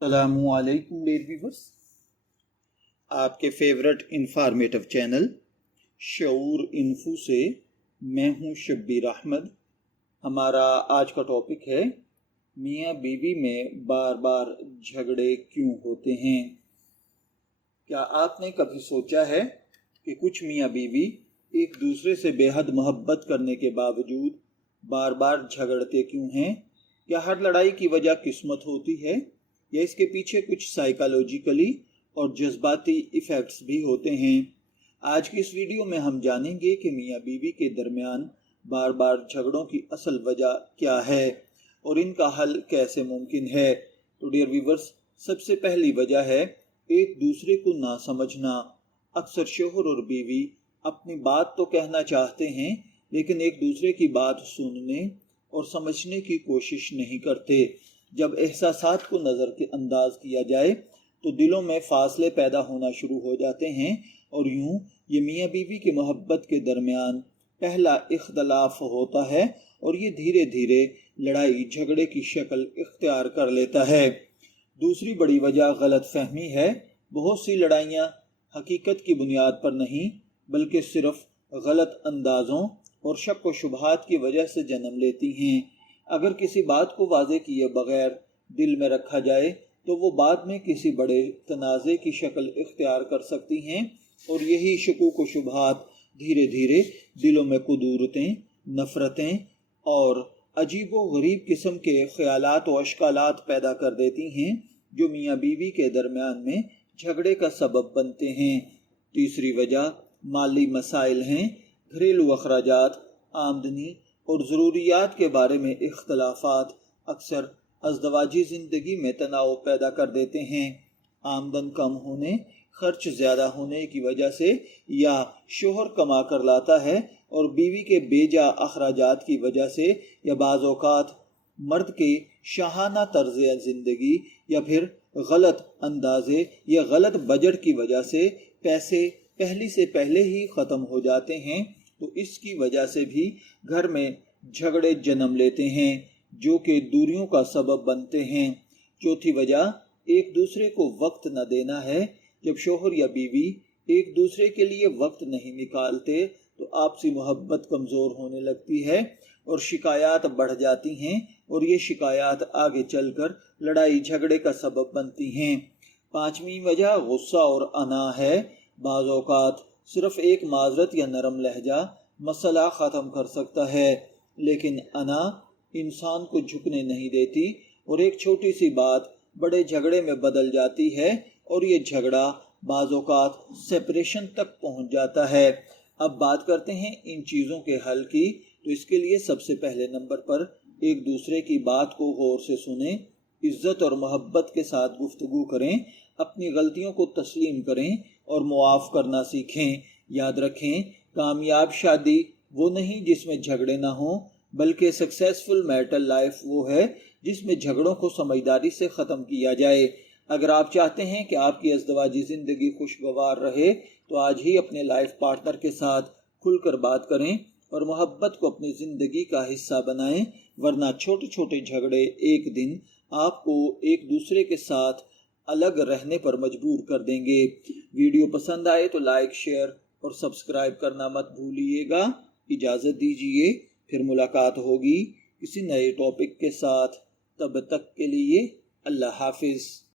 السلام علیکم dear viewers, آپ کے فیورٹ انفارمیٹو چینل شعور انفو سے میں ہوں شبیر احمد۔ ہمارا آج کا ٹاپک ہے میاں بیوی میں بار بار جھگڑے کیوں ہوتے ہیں۔ کیا آپ نے کبھی سوچا ہے کہ کچھ میاں بیوی ایک دوسرے سے بے حد محبت کرنے کے باوجود بار بار جھگڑتے کیوں ہیں؟ کیا ہر لڑائی کی وجہ قسمت ہوتی ہے یا اس کے پیچھے کچھ سائیکالوجیکلی اور جذباتی ایفیکٹس بھی ہوتے ہیں؟ آج کی اس ویڈیو میں ہم جانیں گے کہ میاں بیوی کے درمیان بار بار جھگڑوں کی اصل وجہ کیا ہے اور ان کا حل کیسے ممکن ہے۔ تو ڈیئر ویورز، سب سے پہلی وجہ ہے ایک دوسرے کو نہ سمجھنا۔ اکثر شوہر اور بیوی اپنی بات تو کہنا چاہتے ہیں لیکن ایک دوسرے کی بات سننے اور سمجھنے کی کوشش نہیں کرتے۔ جب احساسات کو نظر انداز کیا جائے تو دلوں میں فاصلے پیدا ہونا شروع ہو جاتے ہیں اور یوں یہ میاں بیوی کی محبت کے درمیان پہلا اختلاف ہوتا ہے اور یہ دھیرے دھیرے لڑائی جھگڑے کی شکل اختیار کر لیتا ہے۔ دوسری بڑی وجہ غلط فہمی ہے۔ بہت سی لڑائیاں حقیقت کی بنیاد پر نہیں بلکہ صرف غلط اندازوں اور شک و شبہات کی وجہ سے جنم لیتی ہیں۔ اگر کسی بات کو واضح کیے بغیر دل میں رکھا جائے تو وہ بعد میں کسی بڑے تنازع کی شکل اختیار کر سکتی ہیں اور یہی شکوک و شبہات دھیرے دھیرے دلوں میں کدورتیں، نفرتیں اور عجیب و غریب قسم کے خیالات و اشکالات پیدا کر دیتی ہیں جو میاں بیوی کے درمیان میں جھگڑے کا سبب بنتے ہیں۔ تیسری وجہ مالی مسائل ہیں۔ گھریلو اخراجات، آمدنی اور ضروریات کے بارے میں اختلافات اکثر ازدواجی زندگی میں تناؤ پیدا کر دیتے ہیں۔ آمدن کم ہونے، خرچ زیادہ ہونے کی وجہ سے یا شوہر کما کر لاتا ہے اور بیوی کے بے جا اخراجات کی وجہ سے یا بعض اوقات مرد کے شاہانہ طرز زندگی یا پھر غلط اندازے یا غلط بجٹ کی وجہ سے پیسے پہلی سے پہلے ہی ختم ہو جاتے ہیں، تو اس کی وجہ سے بھی گھر میں جھگڑے جنم لیتے ہیں جو کہ دوریوں کا سبب بنتے ہیں۔ چوتھی وجہ ایک دوسرے کو وقت نہ دینا ہے۔ جب شوہر یا بیوی ایک دوسرے کے لیے وقت نہیں نکالتے تو آپسی محبت کمزور ہونے لگتی ہے اور شکایات بڑھ جاتی ہیں اور یہ شکایات آگے چل کر لڑائی جھگڑے کا سبب بنتی ہیں۔ پانچویں وجہ غصہ اور انا ہے۔ بعض اوقات صرف ایک معذرت یا نرم لہجہ مسئلہ ختم کر سکتا ہے، لیکن انا انسان کو جھکنے نہیں دیتی اور ایک چھوٹی سی بات بڑے جھگڑے میں بدل جاتی ہے اور یہ جھگڑا بعض اوقات سیپریشن تک پہنچ جاتا ہے۔ اب بات کرتے ہیں ان چیزوں کے حل کی۔ تو اس کے لیے سب سے پہلے نمبر پر ایک دوسرے کی بات کو غور سے سنیں، عزت اور محبت کے ساتھ گفتگو کریں، اپنی غلطیوں کو تسلیم کریں اور معاف کرنا سیکھیں۔ یاد رکھیں، کامیاب شادی وہ نہیں جس میں جھگڑے نہ ہوں، بلکہ سکسیسفل میرٹل لائف وہ ہے جس میں جھگڑوں کو سمجھداری سے ختم کیا جائے۔ اگر آپ چاہتے ہیں کہ آپ کی ازدواجی زندگی خوشگوار رہے تو آج ہی اپنے لائف پارٹنر کے ساتھ کھل کر بات کریں اور محبت کو اپنی زندگی کا حصہ بنائیں، ورنہ چھوٹے چھوٹے جھگڑے ایک دن آپ کو ایک دوسرے کے ساتھ الگ رہنے پر مجبور کر دیں گے۔ ویڈیو پسند آئے تو لائک، شیئر اور سبسکرائب کرنا مت بھولیے گا۔ اجازت دیجیے، پھر ملاقات ہوگی کسی نئے ٹاپک کے ساتھ۔ تب تک کے لیے اللہ حافظ۔